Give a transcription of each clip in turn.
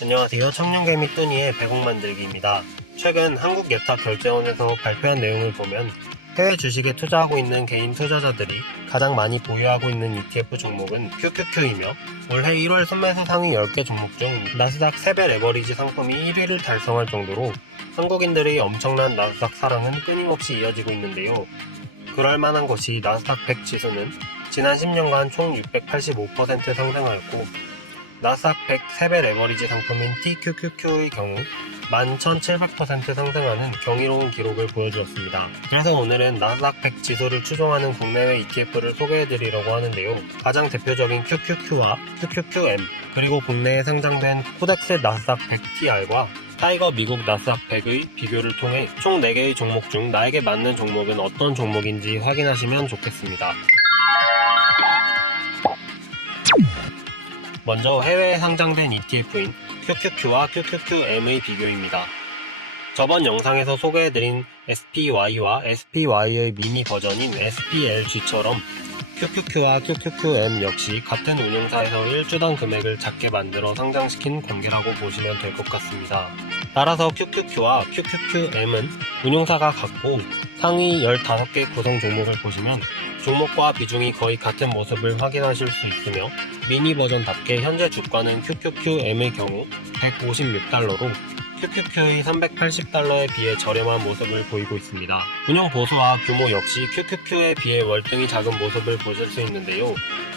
안녕하세요. 청년개미 뚜니의 100억 만들기입니다. 최근 한국예탁결제원에서 발표한 내용을 보면 해외 주식에 투자하고 있는 개인 투자자들이 가장 많이 보유하고 있는 ETF 종목은 QQQ이며 올해 1월 순매수 상위 10개 종목 중 나스닥 3배 레버리지 상품이 1위를 달성할 정도로 한국인들의 엄청난 나스닥 사랑은 끊임없이 이어지고 있는데요. 그럴 만한 것이 나스닥 100 지수는 지난 10년간 총 685% 상승하였고 나스닥 100 3배 레버리지 상품인 TQQQ의 경우 11,700% 상승하는 경이로운 기록을 보여주었습니다. 그래서 오늘은 나스닥 100 지수를 추종하는 국내외 ETF를 소개해드리려고 하는데요. 가장 대표적인 QQQ와 QQQM, 그리고 국내에 상장된 코덱스 나스닥 100TR과 타이거 미국 나스닥 100의 비교를 통해 총 4개의 종목 중 나에게 맞는 종목은 어떤 종목인지 확인하시면 좋겠습니다. 먼저 해외에 상장된 ETF인 QQQ와 QQQM의 비교입니다. 저번 영상에서 소개해드린 SPY와 SPY의 미니 버전인 SPLG처럼 QQQ와 QQQM 역시 같은 운용사에서 1주당 금액을 작게 만들어 상장시킨 관계라고 보시면 될 것 같습니다. 따라서 QQQ와 QQQM은 운용사가 같고 상위 15개 구성 종목을 보시면 종목과 비중이 거의 같은 모습을 확인하실 수 있으며 미니 버전답게 현재 주가는 QQQM의 경우 156달러로 QQQ의 380달러에 비해 저렴한 모습을 보이고 있습니다. 운영 보수와 규모 역시 QQQ에 비해 월등히 작은 모습을 보실 수 있는데요.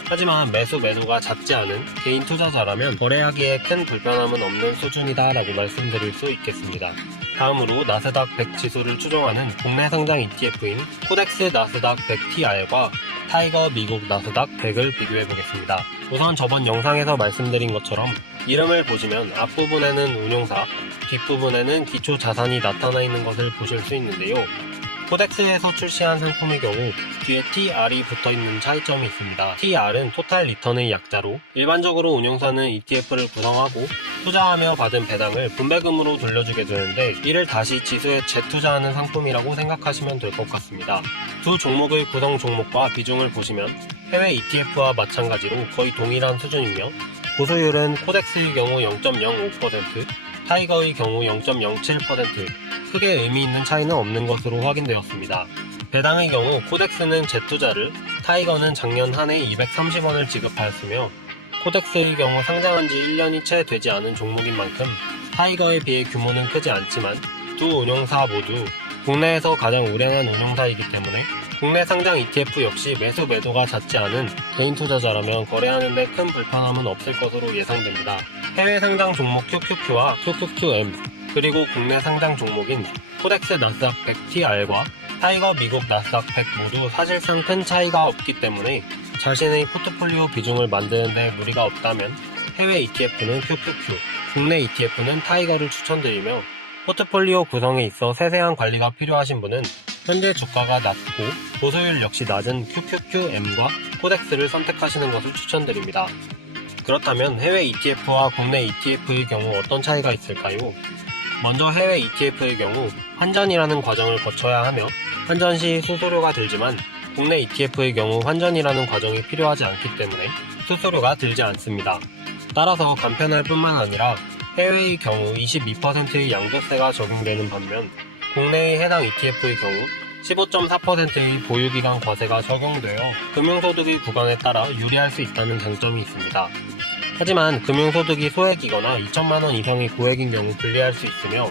하지만 매도가 작지 않은 개인 투자자라면 거래하기에 큰 불편함은 없는 수준이다 라고 말씀드릴 수 있겠습니다. 다음으로 나스닥 100 지수를 추종하는 국내 상장 ETF인 코덱스 나스닥 100TR과 타이거 미국 나스닥 100을 비교해보겠습니다. 우선 저번 영상에서 말씀드린 것처럼 이름을 보시면 앞부분에는 운용사, 뒷부분에는 기초 자산이 나타나 있는 것을 보실 수 있는데요. 코덱스에서 출시한 상품의 경우 뒤에 TR이 붙어있는 차이점이 있습니다. TR은 토탈 리턴의 약자로 일반적으로 운용사는 ETF를 구성하고 투자하며 받은 배당을 분배금으로 돌려주게 되는데 이를 다시 지수에 재투자하는 상품이라고 생각하시면 될 것 같습니다. 두 종목의 구성 종목과 비중을 보시면 해외 ETF와 마찬가지로 거의 동일한 수준이며 보수율은 코덱스의 경우 0.05%, 타이거의 경우 0.07%, 크게 의미 있는 차이는 없는 것으로 확인되었습니다. 배당의 경우 코덱스는 재투자를, 타이거는 작년 한 해 230원을 지급하였으며 코덱스의 경우 상장한 지 1년이 채 되지 않은 종목인 만큼 타이거에 비해 규모는 크지 않지만 두 운용사 모두 국내에서 가장 우량한 운용사이기 때문에 국내 상장 ETF 역시 매도가 잦지 않은 개인 투자자라면 거래하는 데 큰 불편함은 없을 것으로 예상됩니다. 해외 상장 종목 QQQ와 QQQM, 그리고 국내 상장 종목인 코덱스 나스닥 100TR과 타이거 미국 나스닥 100 모두 사실상 큰 차이가 없기 때문에 자신의 포트폴리오 비중을 만드는 데 무리가 없다면 해외 ETF는 QQQ, 국내 ETF는 타이거를 추천드리며 포트폴리오 구성에 있어 세세한 관리가 필요하신 분은 현재 주가가 낮고 보수율 역시 낮은 QQQM과 코덱스를 선택하시는 것을 추천드립니다. 그렇다면 해외 ETF와 국내 ETF의 경우 어떤 차이가 있을까요? 먼저 해외 ETF의 경우 환전이라는 과정을 거쳐야 하며 환전 시 수수료가 들지만 국내 ETF의 경우 환전이라는 과정이 필요하지 않기 때문에 수수료가 들지 않습니다. 따라서 간편할 뿐만 아니라 해외의 경우 22%의 양도세가 적용되는 반면 국내의 해당 ETF의 경우 15.4%의 보유기간 과세가 적용되어 금융소득의 구간에 따라 유리할 수 있다는 장점이 있습니다. 하지만 금융소득이 소액이거나 2천만원 이상의 고액인 경우 불리할 수 있으며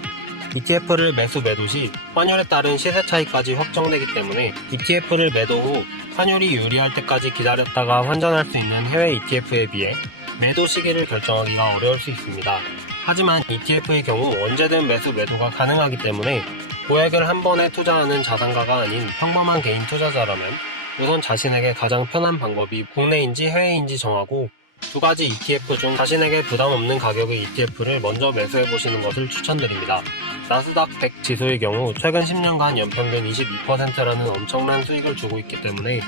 ETF를 매도 시 환율에 따른 시세 차이까지 확정되기 때문에 ETF를 매도 후 환율이 유리할 때까지 기다렸다가 환전할 수 있는 해외 ETF에 비해 매도 시기를 결정하기가 어려울 수 있습니다. 하지만 ETF의 경우 언제든 매도가 가능하기 때문에 고액을 한 번에 투자하는 자산가가 아닌 평범한 개인 투자자라면 우선 자신에게 가장 편한 방법이 국내인지 해외인지 정하고 두 가지 ETF 중 자신에게 부담 없는 가격의 ETF를 먼저 매수해보시는 것을 추천드립니다. 나스닥 100 지수의 경우 최근 10년간 연평균 22%라는 엄청난 수익을 주고 있기 때문에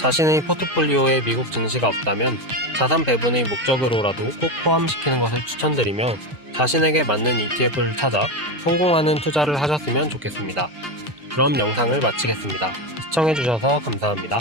자신의 포트폴리오에 미국 증시가 없다면 자산 배분의 목적으로라도 꼭 포함시키는 것을 추천드리며 자신에게 맞는 ETF를 찾아 성공하는 투자를 하셨으면 좋겠습니다. 그럼 영상을 마치겠습니다. 시청해주셔서 감사합니다.